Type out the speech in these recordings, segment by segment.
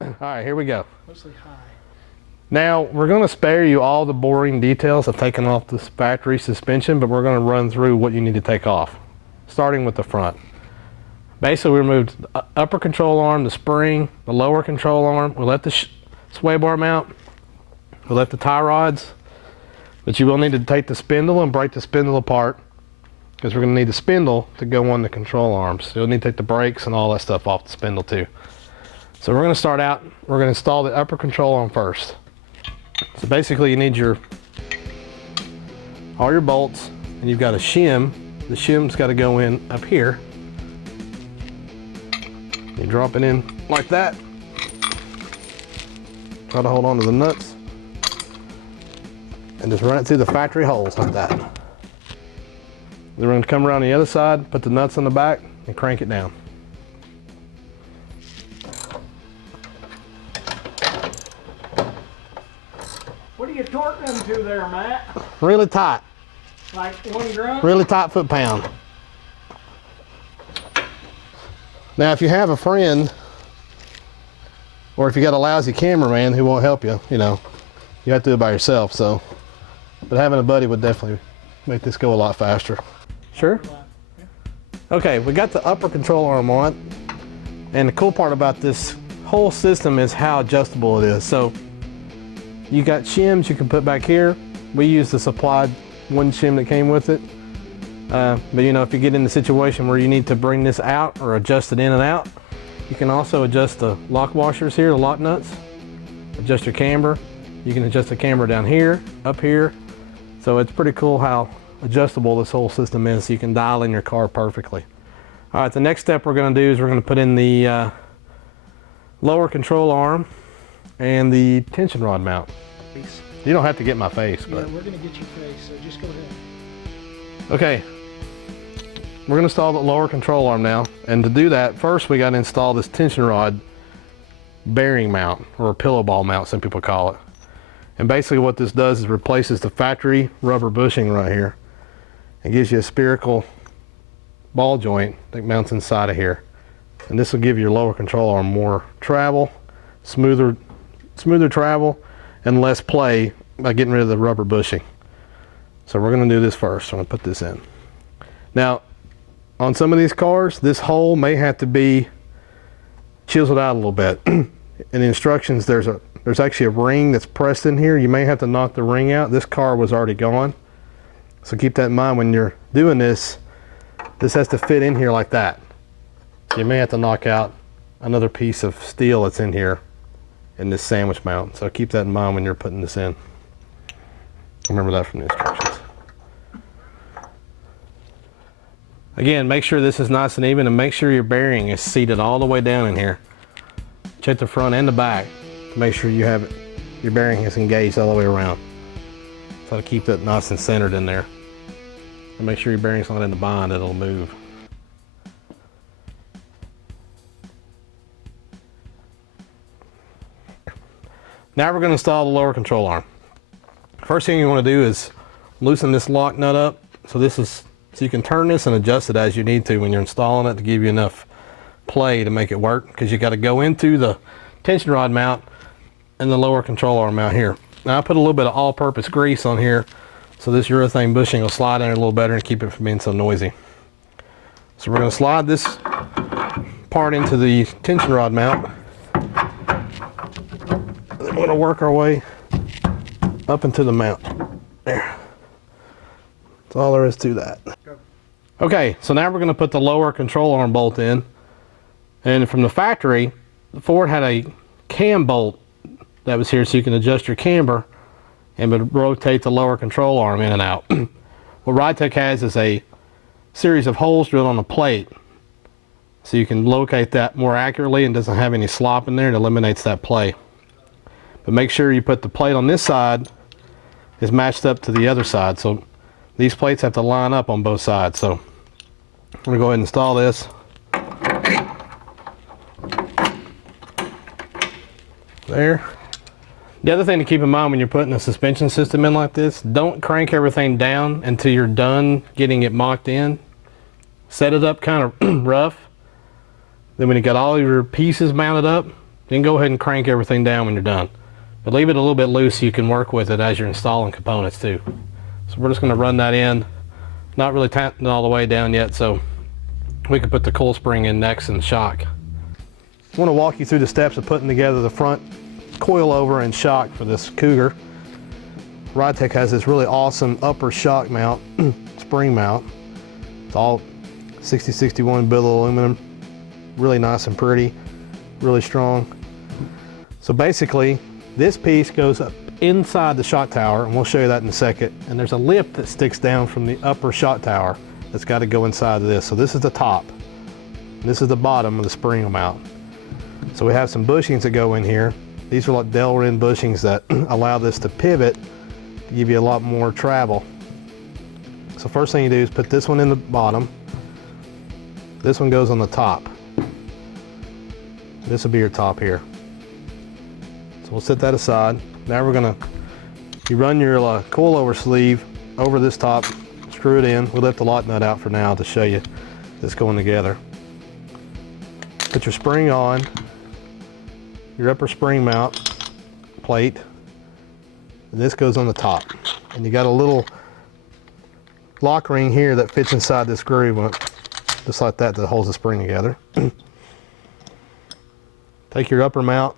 All right, here we go. Mostly high. Now, we're going to spare you all the boring details of taking off this factory suspension, but we're going to run through what you need to take off, starting with the front. Basically, we removed the upper control arm, the spring, the lower control arm. We left the sway bar mount. We left the tie rods, but you will need to take the spindle and break the spindle apart because we're going to need the spindle to go on the control arms. So you'll need to take the brakes and all that stuff off the spindle too. So we're going to start out, we're going to install the upper control arm first. So basically you need all your bolts, and you've got a shim. The shim's got to go in up here. You drop it in like that. Try to hold on to the nuts. And just run it through the factory holes like that. Then we're going to come around the other side, put the nuts on the back, and crank it down. What do you torque them to there, Matt? Really tight. Like 1 drum? Really tight foot-pound. Now, if you have a friend, or if you got a lousy cameraman who won't help you, you know, you have to do it by yourself. So, but having a buddy would definitely make this go a lot faster. Sure. Okay, we got the upper control arm on, and the cool part about this whole system is how adjustable it is. So, you got shims you can put back here. We use the supplied one shim that came with it. But you know, if you get in the situation where you need to bring this out or adjust it in and out, you can also adjust the lock washers here, the lock nuts, adjust your camber. You can adjust the camber down here, up here. So it's pretty cool how adjustable this whole system is, so you can dial in your car perfectly. All right, the next step we're gonna do is we're gonna put in the lower control arm and the tension rod mount. You don't have to get my face, but. Yeah, we're gonna get your face, so just go ahead. Okay, we're gonna install the lower control arm now. And to do that, first we gotta install this tension rod bearing mount, or a pillow ball mount, some people call it. And basically what this does is replaces the factory rubber bushing right here and gives you a spherical ball joint that mounts inside of here. And this will give your lower control arm more travel, smoother travel, and less play by getting rid of the rubber bushing. So we're going to do this first. I'm going to put this in. Now, on some of these cars, this hole may have to be chiseled out a little bit. In the instructions, there's actually a ring that's pressed in here. You may have to knock the ring out. This car was already gone. So keep that in mind when you're doing this. This has to fit in here like that. So you may have to knock out another piece of steel that's in here in this sandwich mount. So keep that in mind when you're putting this in. Remember that from the instructions. Again, make sure this is nice and even, and make sure your bearing is seated all the way down in here. Check the front and the back to make sure you have it, your bearing is engaged all the way around. Try to keep it nice and centered in there. And make sure your bearing's not in the bind, it'll move. Now we're going to install the lower control arm. First thing you want to do is loosen this lock nut up. So you can turn this and adjust it as you need to when you're installing it to give you enough play to make it work, because you got to go into the tension rod mount and the lower control arm mount here. Now I put a little bit of all-purpose grease on here so this urethane bushing will slide in a little better and keep it from being so noisy. So we're going to slide this part into the tension rod mount. Then we're going to work our way up into the mount. There. That's all there is to that. Okay, so now we're going to put the lower control arm bolt in. And from the factory, Ford had a cam bolt that was here so you can adjust your camber and would rotate the lower control arm in and out. What Ridetech has is a series of holes drilled on a plate, so you can locate that more accurately and doesn't have any slop in there. It eliminates that play. But make sure you put the plate on this side is matched up to the other side. So these plates have to line up on both sides. So I'm going to go ahead and install this. There. The other thing to keep in mind when you're putting a suspension system in like this, don't crank everything down until you're done getting it mocked in. Set it up kind of rough. Then when you got all your pieces mounted up, Then go ahead and crank everything down when you're done. But leave it a little bit loose so you can work with it as you're installing components too. So we're just going to run that in. Not really tapping it all the way down yet, so we can put the coil spring in next and shock. I want to walk you through the steps of putting together the front coilover and shock for this Cougar. Ridetech has this really awesome upper shock mount, spring mount. It's all 6061 billet aluminum, really nice and pretty, really strong. So basically, this piece goes up inside the shock tower, and we'll show you that in a second. And there's a lip that sticks down from the upper shock tower that's got to go inside of this. So this is the top. This is the bottom of the spring mount. So we have some bushings that go in here. These are like Delrin bushings that allow this to pivot to give you a lot more travel. So first thing you do is put this one in the bottom. This one goes on the top. This will be your top here. So we'll set that aside. Now we're gonna, you run your coilover sleeve over this top, screw it in. We'll lift the lock nut out for now to show you this going together. Put your spring on, your upper spring mount plate, and this goes on the top. And you got a little lock ring here that fits inside this groove, just like that, that holds the spring together. Take your upper mount,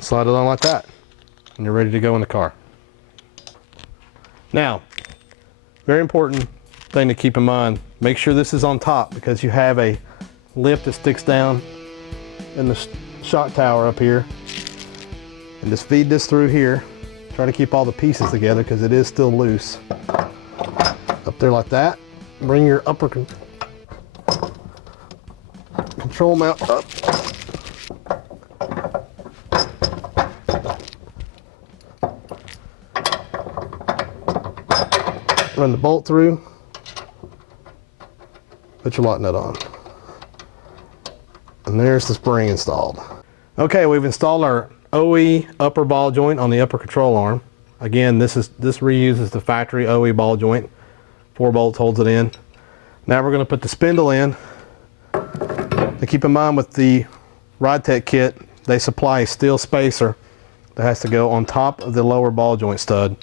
slide it on like that, and you're ready to go in the car. Now, very important thing to keep in mind, make sure this is on top, because you have a lip that sticks down in the shock tower up here, and just feed this through here. Try to keep all the pieces together because it is still loose. Up there like that. Bring your upper control mount up. Run the bolt through. Put your lock nut on. And there's the spring installed. Okay, we've installed our OE upper ball joint on the upper control arm. Again, this reuses the factory OE ball joint. 4 bolts holds it in. Now we're going to put the spindle in. Now keep in mind with the Ridetech kit, they supply a steel spacer that has to go on top of the lower ball joint stud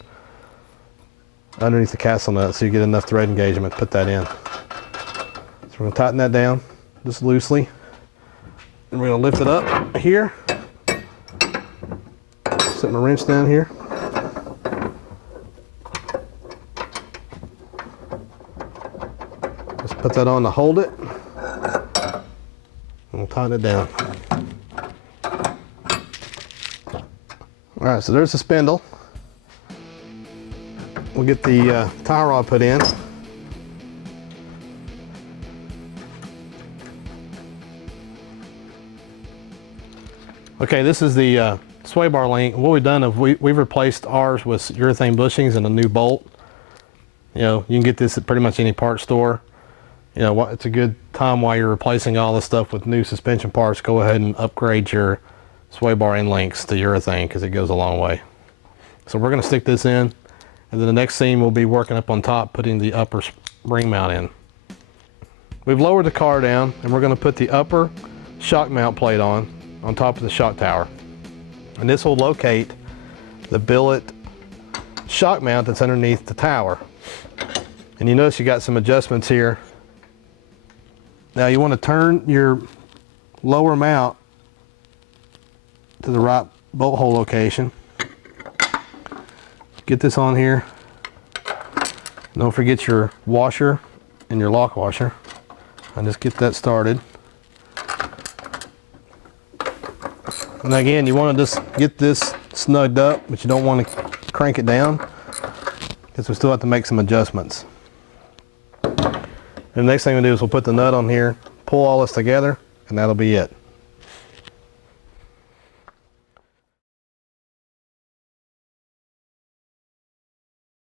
underneath the castle nut, so you get enough thread engagement to put that in. So we're going to tighten that down just loosely. And we're going to lift it up here. Set my wrench down here. Just put that on to hold it. And we'll tighten it down. Alright, so there's the spindle. We'll get the tie rod put in. Okay, this is the sway bar link. What we've done is we've replaced ours with urethane bushings and a new bolt. You know, you can get this at pretty much any part store. You know, it's a good time while you're replacing all this stuff with new suspension parts. Go ahead and upgrade your sway bar end links to urethane because it goes a long way. So we're going to stick this in, and then the next scene we'll be working up on top, putting the upper spring mount in. We've lowered the car down, and we're going to put the upper shock mount plate on top of the shock tower. And this will locate the billet shock mount that's underneath the tower. And you notice you got some adjustments here. Now you want to turn your lower mount to the right bolt hole location. Get this on here. Don't forget your washer and your lock washer. And just get that started. And again, you want to just get this snugged up, but you don't want to crank it down because we still have to make some adjustments. And the next thing we do is we'll put the nut on here, pull all this together, and that'll be it.